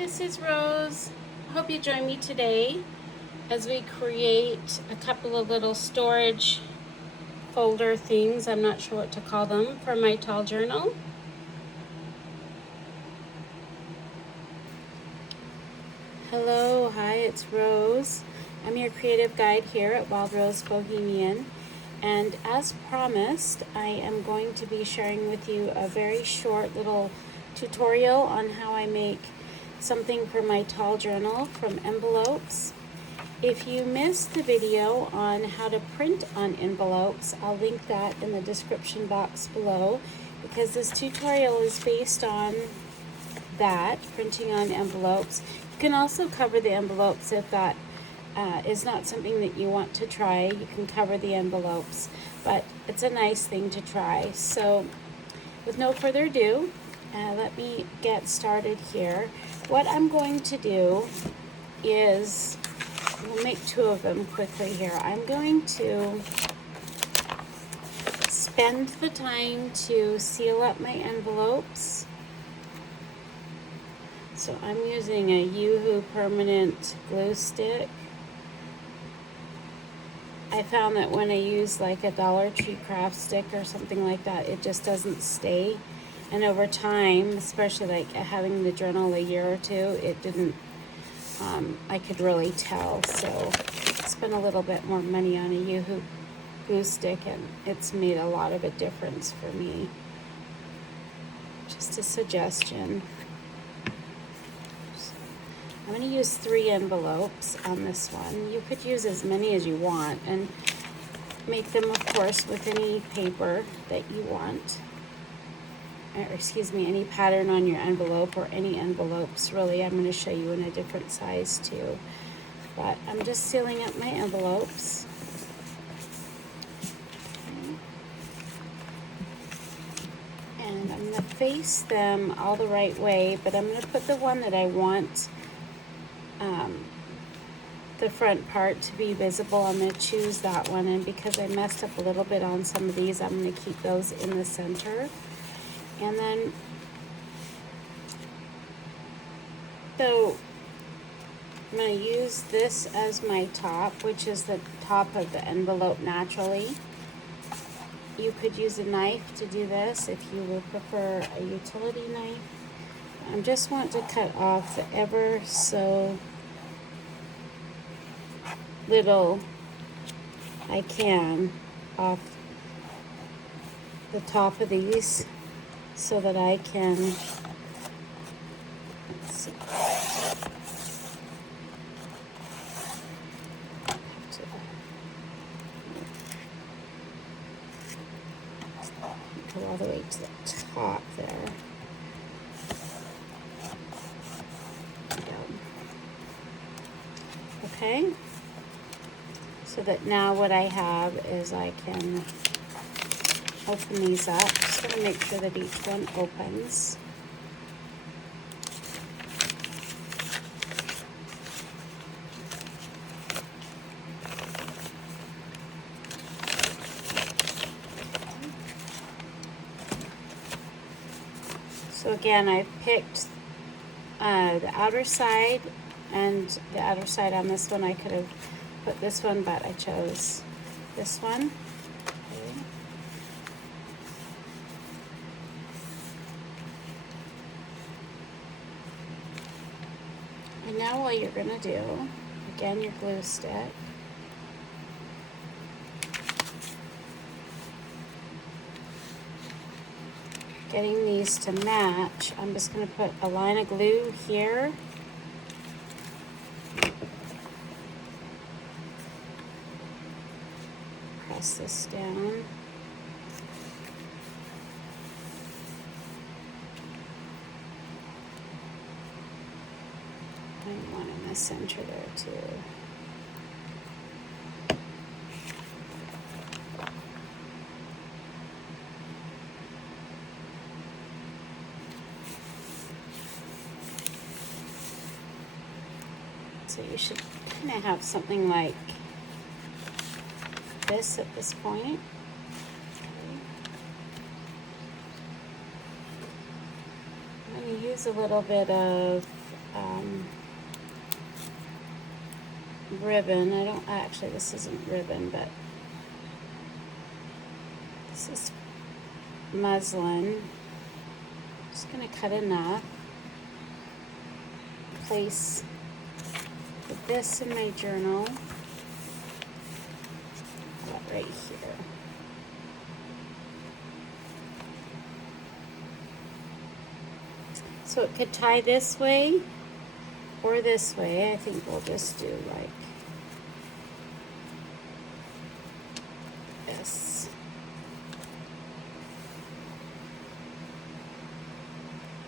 this is Rose. Hope you join me today as we create a couple of little storage folder things. I'm not sure what to call them for my tall journal. Hello, hi, it's Rose. I'm your creative guide here at Wild Rose Bohemian. And as promised, I am going to be sharing with you a very short little tutorial on how I make something for my tall journal from envelopes. If you missed the video on how to print on envelopes, I'll link that in the description box below, because this tutorial is based on that, printing on envelopes. You can also cover the envelopes if that is not something that you want to try. You can cover the envelopes, but it's a nice thing to try. So with no further ado, let me get started here. What I'm going to do is, we'll make two of them quickly here. I'm going to spend the time to seal up my envelopes. So I'm using a Yoo-Hoo permanent glue stick. I found that when I use like a Dollar Tree craft stick or something like that, it just doesn't stay. And over time, especially like having the journal a year or two, it didn't, I could really tell. So I spent a little bit more money on a Yoo-Hoo glue stick, and it's made a lot of a difference for me. Just a suggestion. I'm going to use 3 envelopes on this one. You could use as many as you want, and make them, of course, with any paper that you want. Or excuse me, any pattern on your envelope, or any envelopes, really. I'm going to show you in a different size too. But I'm just sealing up my envelopes. Okay. And I'm going to face them all the right way, but I'm going to put the one that I want the front part to be visible. I'm going to choose that one, and because I messed up a little bit on some of these, I'm going to keep those in the center. And then, so I'm going to use this as my top, which is the top of the envelope naturally. You could use a knife to do this if you would prefer a utility knife. I just want to cut off the ever so little I can off the top of these, so that I can, let's see, go all the way to the top there. Okay, so that now what I have is I can open these up. Just going to make sure that each one opens. So again, I picked the outer side, and the outer side on this one, I could have put this one, but I chose this one. Okay. And now what you're going to do, again, your glue stick. Getting these to match, I'm just going to put a line of glue here. Press this down. And one in the center there too. So you should kind of have something like this at this point. I'm going to use a little bit of ribbon. I don't, actually this isn't ribbon, but this is muslin. Just gonna cut enough. Place this in my journal. Right here. So it could tie this way or this way. I think we'll just do like this.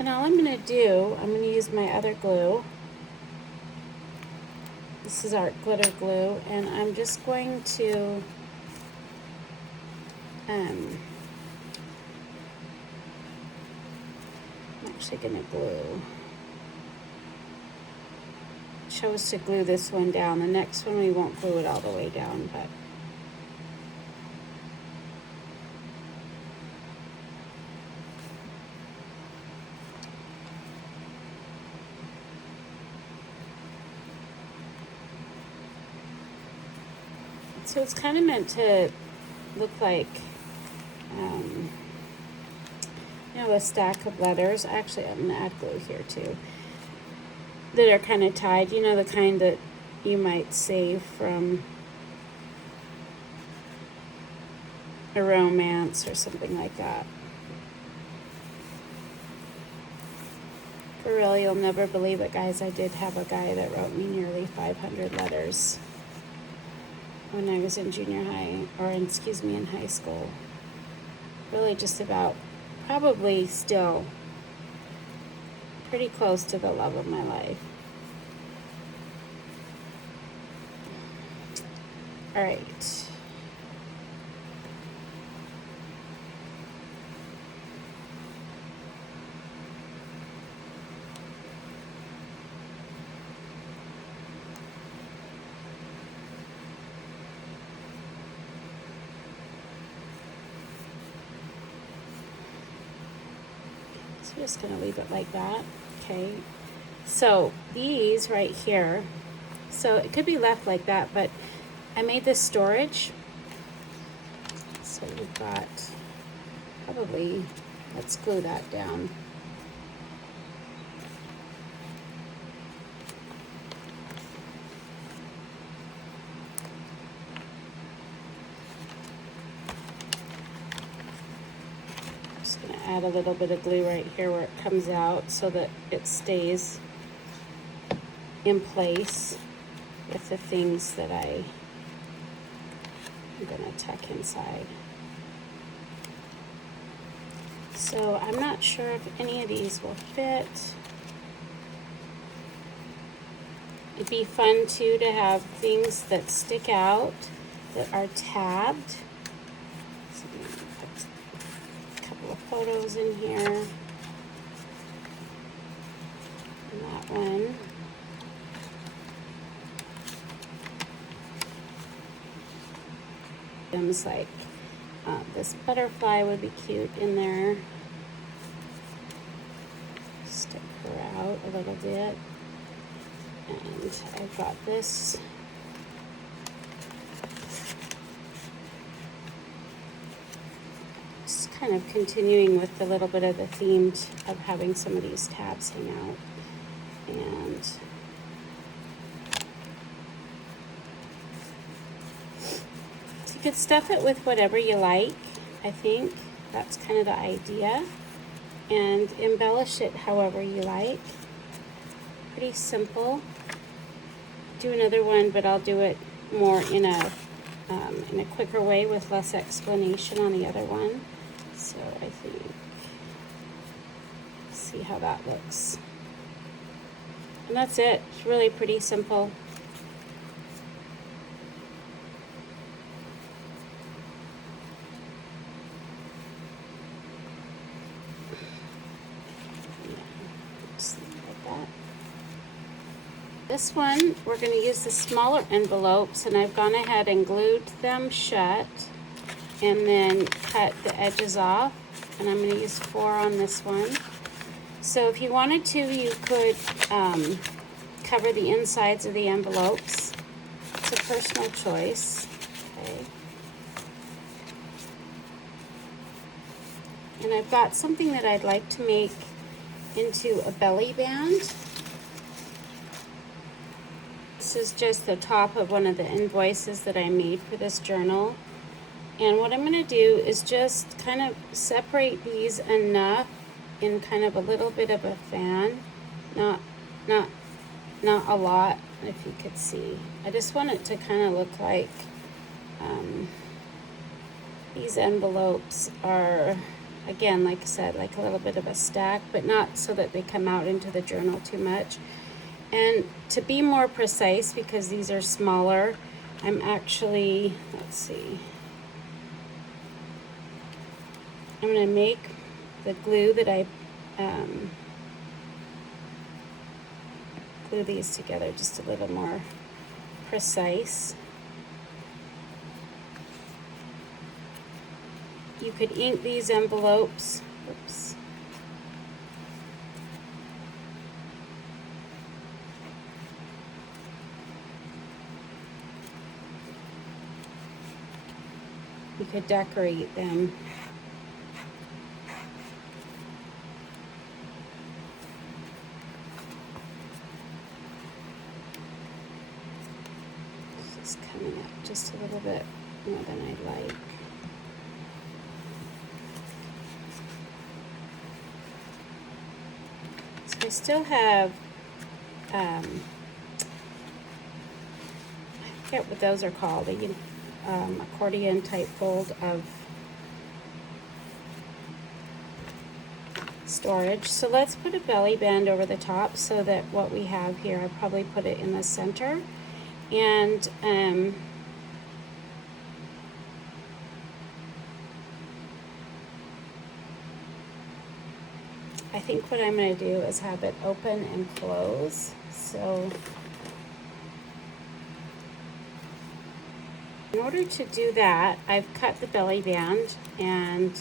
And all I'm going to do, I'm going to use my other glue. This is art glitter glue, and I'm just going to I'm actually going to glue. Chose to glue this one down. The next one we won't glue it all the way down, but so it's kind of meant to look like you know, a stack of letters. Actually, I'm going to add glue here too, that are kind of tied, you know, the kind that you might save from a romance or something like that. For real, you'll never believe it, guys. I did have a guy that wrote me nearly 500 letters when I was in junior high, or excuse me, in high school. Really just about, probably still pretty close to the love of my life. All right. So I'm just going to leave it like that. Okay. So these right here, so it could be left like that, but I made this storage. So we've got probably, let's glue that down. Just gonna add a little bit of glue right here where it comes out so that it stays in place with the things that I'm gonna tuck inside. So I'm not sure if any of these will fit. It'd be fun too to have things that stick out that are tabbed. So I'm gonna put a couple of photos in here. And that one. Items like this butterfly would be cute in there. Stick her out a little bit. And I've got this just kind of continuing with a little bit of the theme of having some of these tabs hang out. And you could stuff it with whatever you like. I think that's kind of the idea, and embellish it however you like. Pretty simple. Do another one, but I'll do it more in a quicker way with less explanation on the other one. So I think, see how that looks. And that's it. It's really pretty simple. This one, we're going to use the smaller envelopes, and I've gone ahead and glued them shut and then cut the edges off, and I'm going to use 4 on this one. So if you wanted to, you could cover the insides of the envelopes. It's a personal choice. Okay. And I've got something that I'd like to make into a belly band. This is just the top of one of the invoices that I made for this journal. And what I'm going to do is just kind of separate these enough in kind of a little bit of a fan, not a lot, if you could see. I just want it to kind of look like these envelopes are, again, like I said, like a little bit of a stack, but not so that they come out into the journal too much. And to be more precise, because these are smaller, I'm actually, let's see, I'm going to make the glue that I glue these together just a little more precise. You could ink these envelopes. Oops. You could decorate them. This is coming up just a little bit more than I like. So I still have, I forget what those are called. Accordion type fold of storage. So let's put a belly band over the top so that what we have here, I probably put it in the center. And I think what I'm going to do is have it open and close. So in order to do that, I've cut the belly band and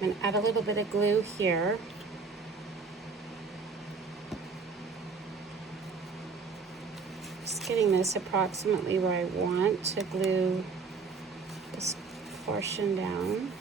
I'm going to add a little bit of glue here. Just getting this approximately where I want to glue this portion down.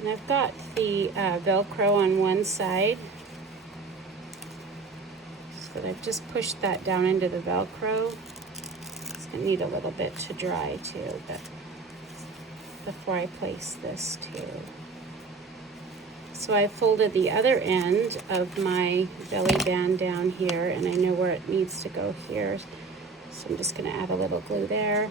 And I've got the Velcro on one side, so I've just pushed that down into the Velcro. It's going to need a little bit to dry too, but before I place this too. So I folded the other end of my belly band down here, and I know where it needs to go here. So I'm just going to add a little glue there.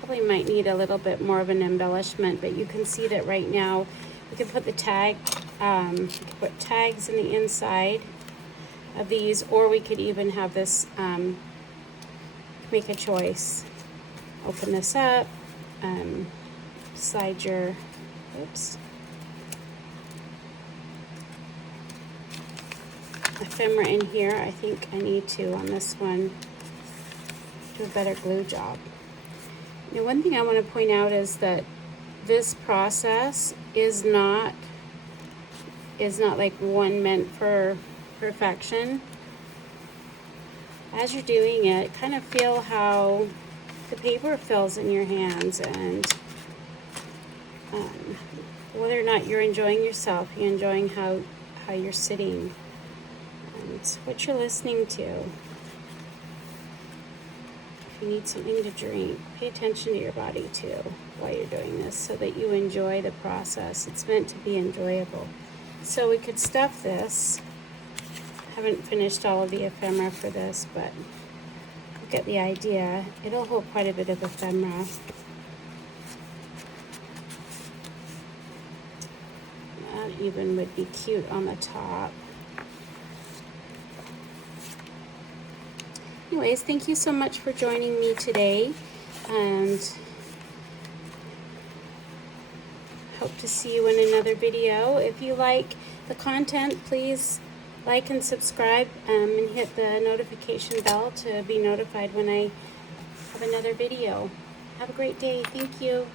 Probably might need a little bit more of an embellishment, but you can see that right now we can put the tag, put tags in the inside of these, or we could even have this, make a choice. Open this up, slide your, oops, ephemera in here. I think I need to, on this one, do a better glue job. Now, one thing I want to point out is that this process is not like one meant for perfection. As you're doing it, kind of feel how the paper feels in your hands, and whether or not you're enjoying yourself, you're enjoying how you're sitting, and what you're listening to. You need something to drink, pay attention to your body too while you're doing this so that you enjoy the process. It's meant to be enjoyable. So we could stuff this. I haven't finished all of the ephemera for this, but get the idea. It'll hold quite a bit of ephemera. That even would be cute on the top. Anyways, thank you so much for joining me today, and hope to see you in another video. If you like the content, please like and subscribe, and hit the notification bell to be notified when I have another video. Have a great day. Thank you.